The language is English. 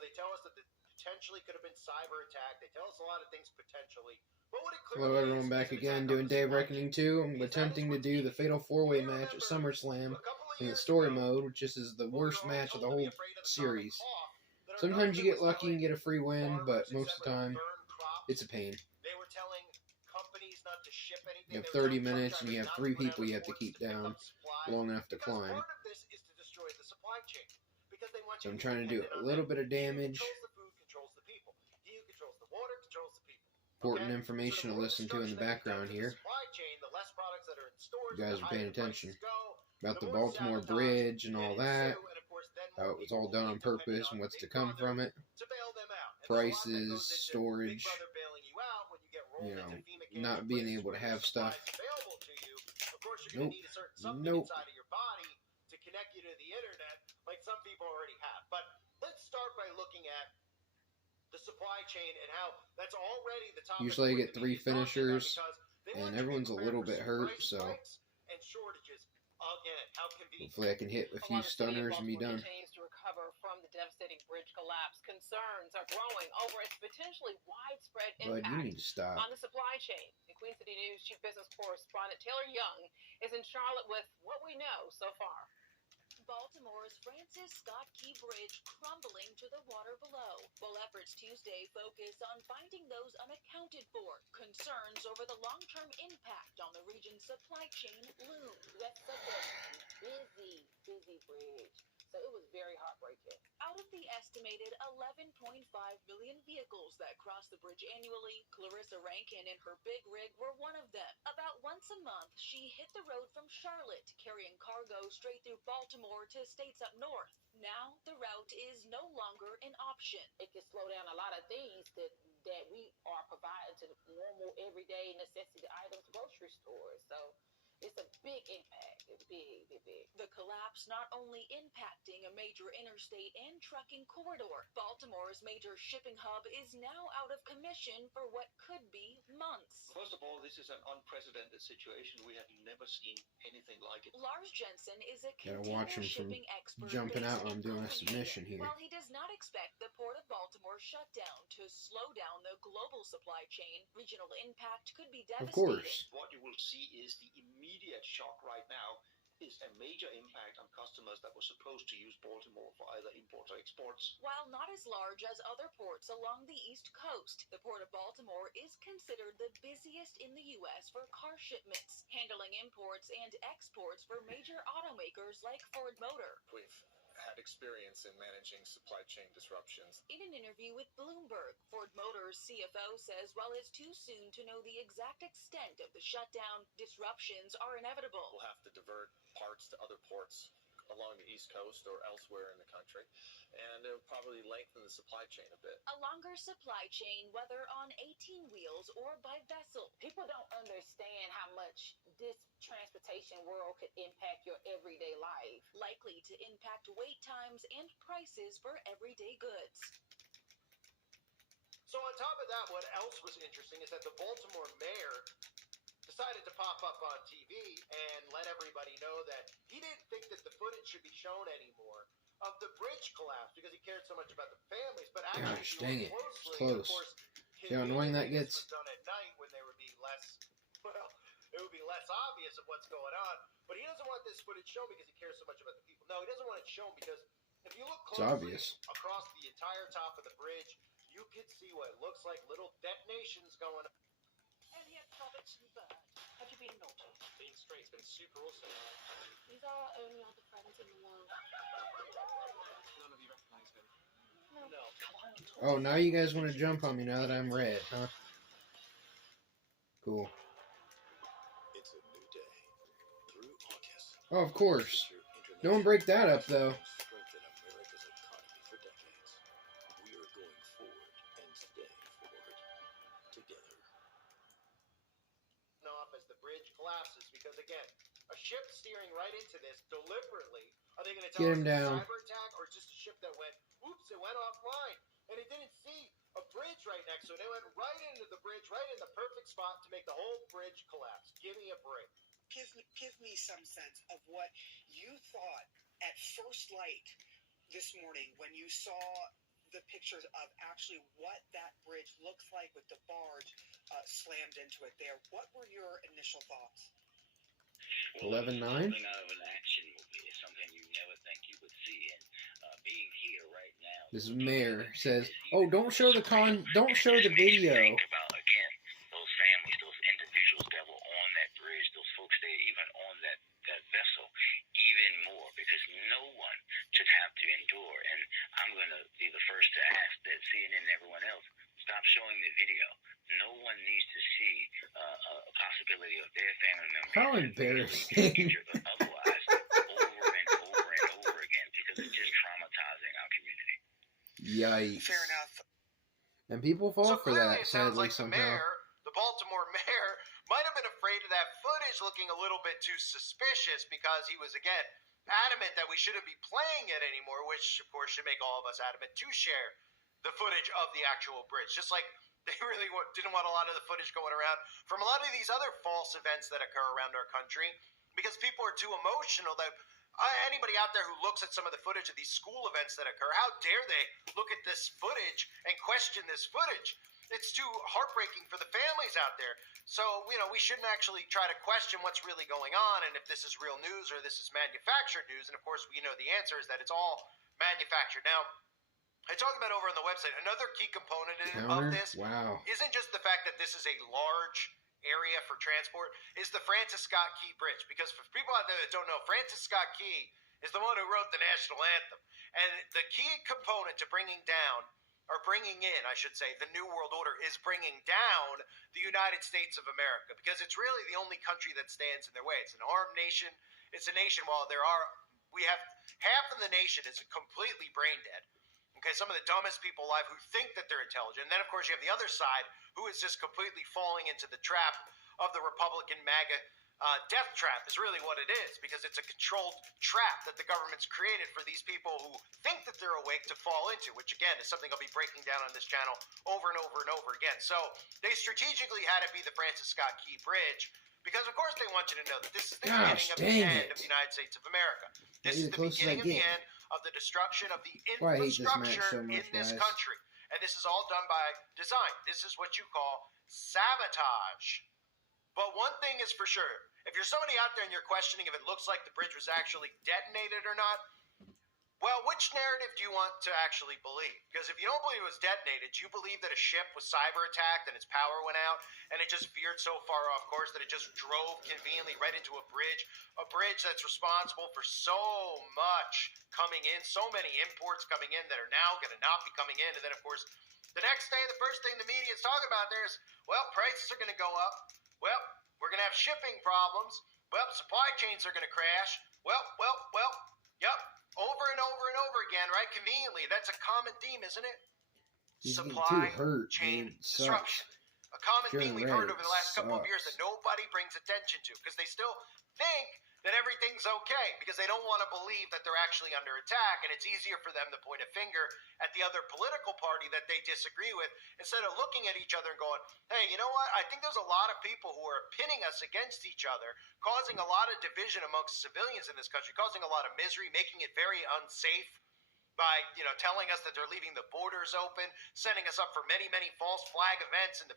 they tell us that the potentially could have been cyber attack. They tell us a lot of things potentially. But what it Hello clearly everyone, back again doing Day of Reckoning 2. I'm attempting to do the Fatal 4-Way match at Summerslam in the story mode, which is the worst match of the whole series. Sometimes you get lucky and get a free win, but most of the time it's a pain. They were telling companies not to ship anything. You have 30 minutes and you have 3 people you have to keep down long enough to climb. Part of this is to destroy the supply chain. Because they want So I'm trying to do a little bit of damage. He who controls the food controls the people. He who controls the water controls the people. Important information to listen to in the background here. You guys are paying attention. About the Baltimore Bridge and all that. How it was all done on purpose and what's to come from it. Prices, storage, you know, not being able to have stuff. Nope. Nope. To connect you to the internet, like some people already have. But let's start by looking at the supply chain and how that's already the top. Usually I get 3 finishers, and everyone's a little bit hurt, so and shortages again. How convenient. Hopefully I can hit a few stunners and be done. To recover from the devastating bridge collapse, concerns are growing over its potentially widespread Bud, impact you need to stop. on the supply chain. The Queen City News Chief Business Correspondent Taylor Young is in Charlotte with what we know so far. Baltimore's Francis Scott Key Bridge crumbling to the water below, while efforts Tuesday focus on finding those unaccounted for. Concerns over the long-term impact on the region's supply chain loom. That's such a busy bridge. So it was very heartbreaking. Out of the estimated 11.5 million vehicles that cross the bridge annually, Clarissa Rankin and her big rig were one of them. About once a month, she hit the road from Charlotte, carrying cargo straight through Baltimore to states up north. Now, the route is no longer an option. It can slow down a lot of things that we are providing to the normal, everyday necessity items, grocery stores. So it's a big impact. It's big. The collapse not only impacting a major interstate and trucking corridor, Baltimore's major shipping hub is now out of commission for what could be months. First of all, this is an unprecedented situation. We have never seen anything like it. Lars Jensen is a Gotta watch him from shipping expert jumping out when I'm doing a submission here. While he does not expect the Port of Baltimore shutdown to slow down the global supply chain, regional impact could be devastating. Of course. What you will see is the immediate shock right now is a major impact on customers that were supposed to use Baltimore for either imports or exports. While not as large as other ports along the East Coast, the Port of Baltimore is considered the busiest in the U.S. for car shipments, handling imports and exports for major automakers like Ford Motor. We've had experience in managing supply chain disruptions. In an interview with Bloomberg, Ford Motors CFO says while it's too soon to know the exact extent of the shutdown, disruptions are inevitable. We'll have to divert parts to other ports along the East Coast or elsewhere in the country, and it'll probably lengthen the supply chain a bit. A longer supply chain, whether on 18 wheels or by vessel. People don't understand how much this transportation world could impact your everyday life. Likely to impact wait times and prices for everyday goods. So on top of that, what else was interesting is that the Baltimore mayor decided to pop up on TV and let everybody know that he didn't think that the footage should be shown anymore of the bridge collapse because he cared so much about the families. But actually, gosh, dang it. Closely, It's close. Of course, See how annoying that gets? was done at night when there would be less, well, it would be less obvious of what's going on. But he doesn't want this footage shown because he cares so much about the people. No, he doesn't want it shown because if you look closely across the entire top of the bridge, you can see what looks like little detonations going on. Elliot Robertson Bird, have you been naughty? Being straight has been super awesome. These are our only other friends in the world. None of you recognize him. No. Come on. Oh, now you guys want to jump on me now that I'm red, huh? Cool. It's a new day. Through August. Oh, of course. Don't break that up, though. Strengthen America's economy for decades. We are going forward and stay forward together. Off as the bridge collapses because again, a ship steering right into this deliberately. Are they going to tell us it's a cyber attack or just a ship that went, oops, it went offline and it didn't see a bridge right next to it. It went right into the bridge, right in the perfect spot to make the whole bridge collapse. Give me a break. Give me some sense of what you thought at first light this morning when you saw the pictures of actually what that bridge looks like with the barge slammed into it there. What were your initial thoughts? 11-9. Something out of an action movie is something you never think you would see, and being here right now. This mayor says, "Oh, don't show the video." Think about again those families, those individuals that were on that bridge, those folks that even on that vessel, even more, because no one should have to endure. And I'm going to be the first to ask that CNN and everyone else stop showing the video. No one needs to see a possibility of their family members. How embarrassing. Otherwise, over and over and over again, because it's just traumatizing our community. Yikes. Fair enough. And people fall for that, It sounds sadly, like somehow. the Baltimore mayor, might have been afraid of that footage looking a little bit too suspicious because he was, again, adamant that we shouldn't be playing it anymore, which, of course, should make all of us adamant to share the footage of the actual bridge. Just like they really didn't want a lot of the footage going around from a lot of these other false events that occur around our country because people are too emotional that anybody out there who looks at some of the footage of these school events that occur, how dare they look at this footage and question this footage? It's too heartbreaking for the families out there. So, we shouldn't actually try to question what's really going on and if this is real news or this is manufactured news. And, of course, we know the answer is that it's all manufactured. Now, I talked about over on the website, another key component of this isn't just the fact that this is a large area for transport, is the Francis Scott Key Bridge. Because for people out there that don't know, Francis Scott Key is the one who wrote the national anthem. And the key component to bringing in, I should say, the New World Order is bringing down the United States of America. Because it's really the only country that stands in their way. It's an armed nation. It's a nation while we have half of the nation is completely brain dead. Okay, some of the dumbest people alive who think that they're intelligent. And then, of course, you have the other side who is just completely falling into the trap of the Republican MAGA death trap is really what it is, because it's a controlled trap that the government's created for these people who think that they're awake to fall into, which, again, is something I'll be breaking down on this channel over and over and over again. So they strategically had it be the Francis Scott Key Bridge because, of course, they want you to know that this is the beginning of the end of the United States of America. This is the beginning of the end of the destruction of the infrastructure in this country. And this is all done by design. This is what you call sabotage. But one thing is for sure, if you're somebody out there and you're questioning if it looks like the bridge was actually detonated or not, well, which narrative do you want to actually believe? Because if you don't believe it was detonated, you believe that a ship was cyber attacked and its power went out and it just veered so far off course that it just drove conveniently right into a bridge that's responsible for so much coming in, so many imports coming in that are now going to not be coming in. And then, of course, the next day, the first thing the media is talking about there is, well, prices are going to go up. Well, we're going to have shipping problems. Well, supply chains are going to crash. Well, yep. Over and over and over again, right? Conveniently. That's a common theme, isn't it? Supply chain disruption. A common theme we've heard over the last couple of years that nobody brings attention to because they still think that everything's okay because they don't want to believe that they're actually under attack, and it's easier for them to point a finger at the other political party that they disagree with instead of looking at each other and going, hey, you know what? I think there's a lot of people who are pitting us against each other, causing a lot of division amongst civilians in this country, causing a lot of misery, making it very unsafe by, telling us that they're leaving the borders open, setting us up for many, many false flag events in the